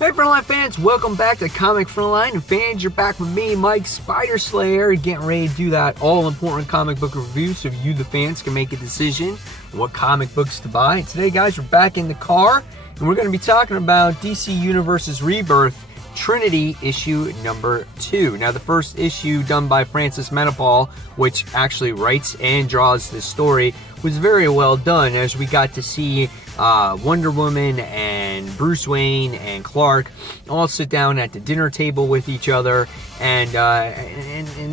Hey Frontline fans, welcome back to Comic Frontline. And fans, you're back with me, Mike Spider Slayer, getting ready to do that all-important comic book review so you, the fans, can make a decision on what comic books to buy. And today, guys, we're back in the car, and we're going to be talking about DC Universe's Rebirth, Trinity issue number 2. Now, the first issue done by Francis Manapul, which actually writes and draws this story, was very well done, as we got to see Wonder Woman and Bruce Wayne and Clark all sit down at the dinner table with each other and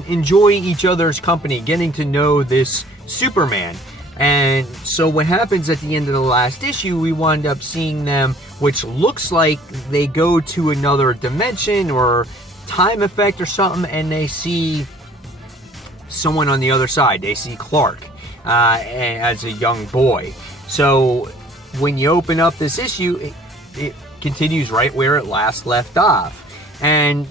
enjoy each other's company, getting to know this Superman. And so what happens at the end of the last issue, we wind up seeing them, which looks like they go to another dimension or time effect or something, and they see someone on the other side. They see Clark as a young boy. So when you open up this issue, it continues right where it last left off. And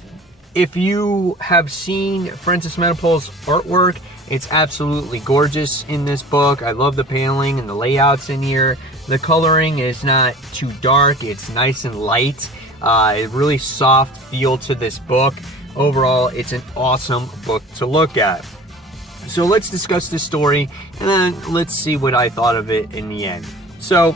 if you have seen Francis Manapul's artwork, it's absolutely gorgeous in this book. I love the paneling and the layouts in here. The coloring is not too dark. It's nice and light. A really soft feel to this book. Overall, it's an awesome book to look at. So let's discuss this story, and then let's see what I thought of it in the end. So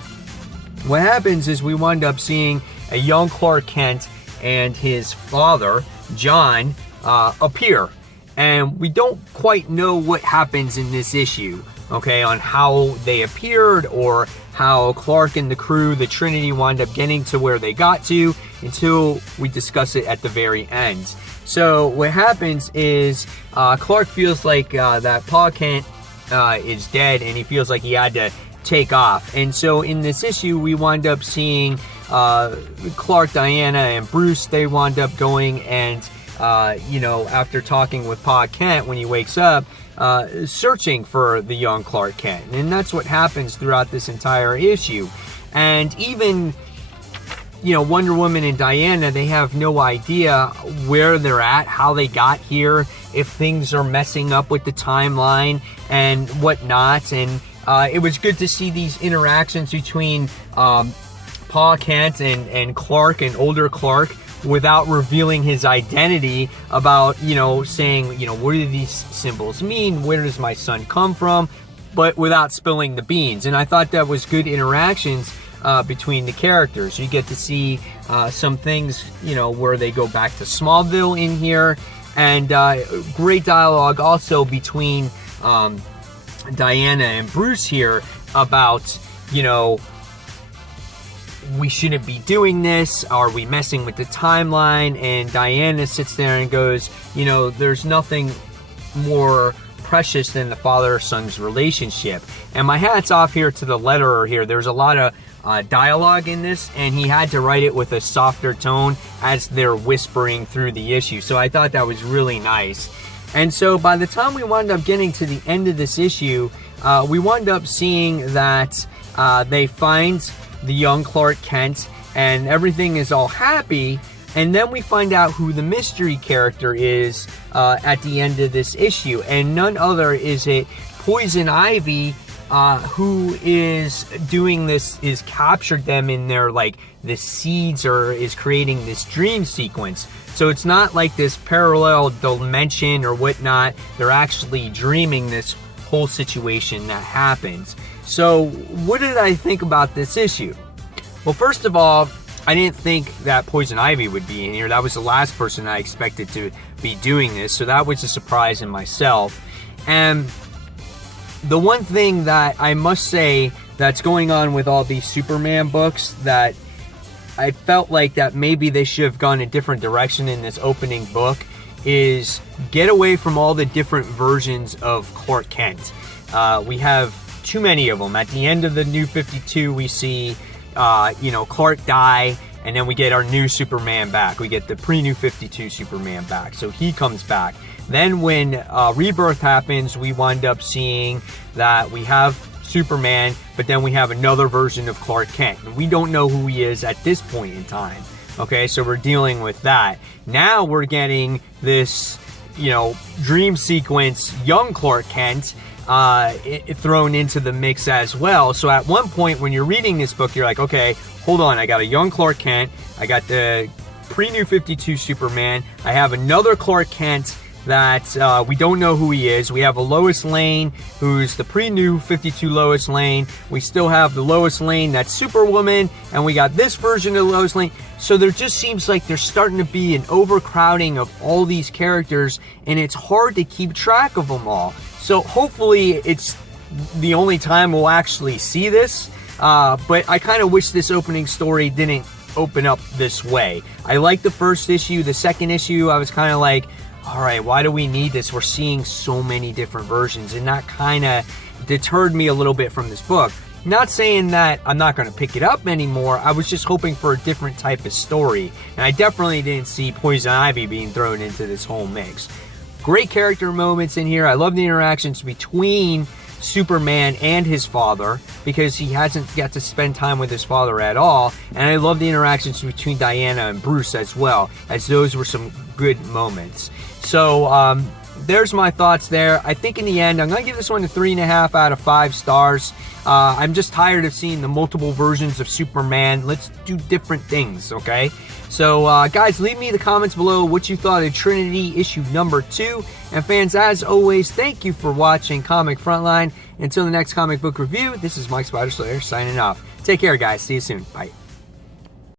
what happens is we wind up seeing a young Clark Kent and his father, John, appear. And we don't quite know what happens in this issue, okay, on how they appeared or how Clark and the crew, the Trinity, wind up getting to where they got to until we discuss it at the very end. So what happens is Clark feels like that Pa Kent is dead, and he feels like he had to take off. And so in this issue, we wind up seeing Clark, Diana, and Bruce. They wind up going and after talking with Pa Kent when he wakes up, searching for the young Clark Kent. And that's what happens throughout this entire issue. And even, Wonder Woman and Diana, they have no idea where they're at, how they got here, if things are messing up with the timeline and whatnot. And it was good to see these interactions between Pa Kent and Clark, and older Clark, without revealing his identity, about, saying, what do these symbols mean? Where does my son come from? But without spilling the beans. And I thought that was good interactions between the characters. You get to see some things, where they go back to Smallville in here. And great dialogue also between Diana and Bruce here about, we shouldn't be doing this. Are we messing with the timeline? And Diana sits there and goes, there's nothing more precious than the father-son's relationship. And my hat's off here to the letterer here. There's a lot of dialogue in this, and he had to write it with a softer tone as they're whispering through the issue. So I thought that was really nice. And so by the time we wound up getting to the end of this issue, we wound up seeing that they find the young Clark Kent, and everything is all happy. And then we find out who the mystery character is at the end of this issue, and none other is it Poison Ivy, who is doing this, is captured them in their, the seeds, or is creating this dream sequence. So it's not like this parallel dimension or whatnot. They're actually dreaming this whole situation that happens. So what did I think about this issue? Well, first of all, I didn't think that Poison Ivy would be in here. That was the last person I expected to be doing this, so that was a surprise in myself. And the one thing that I must say that's going on with all these Superman books, that I felt like that maybe they should have gone a different direction in this opening book, is get away from all the different versions of Clark Kent. We have too many of them. At the end of the New 52, we see, Clark die, and then we get our new Superman back. We get the pre-New 52 Superman back, so he comes back. Then when Rebirth happens, we wind up seeing that we have Superman, but then we have another version of Clark Kent. And we don't know who he is at this point in time. Okay, so we're dealing with that. Now we're getting this, dream sequence, young Clark Kent, thrown into the mix as well. So at one point when you're reading this book, you're like, okay, hold on, I got a young Clark Kent, I got the pre-New 52 Superman, I have another Clark Kent that we don't know who he is. We have a Lois Lane who's the pre-New 52 Lois Lane. We still have the Lois Lane that's Superwoman, and we got this version of Lois Lane. So there just seems like there's starting to be an overcrowding of all these characters, and it's hard to keep track of them all. So hopefully it's the only time we'll actually see this, but I kind of wish this opening story didn't open up this way. I like the first issue. The second issue, I was kind of like, all right, why do we need this? We're seeing so many different versions, and that kind of deterred me a little bit from this book. Not saying that I'm not going to pick it up anymore. I was just hoping for a different type of story, and I definitely didn't see Poison Ivy being thrown into this whole mix. Great character moments in here. I love the interactions between Superman and his father, because he hasn't got to spend time with his father at all. And I love the interactions between Diana and Bruce as well, as those were some good moments. So there's my thoughts there. I think in the end, I'm going to give this one a 3.5 out of 5 stars. I'm just tired of seeing the multiple versions of Superman. Let's do different things, okay? So, guys, leave me the comments below what you thought of Trinity issue number 2. And fans, as always, thank you for watching Comic Frontline. Until the next comic book review, this is Mike Spider Slayer signing off. Take care, guys. See you soon. Bye.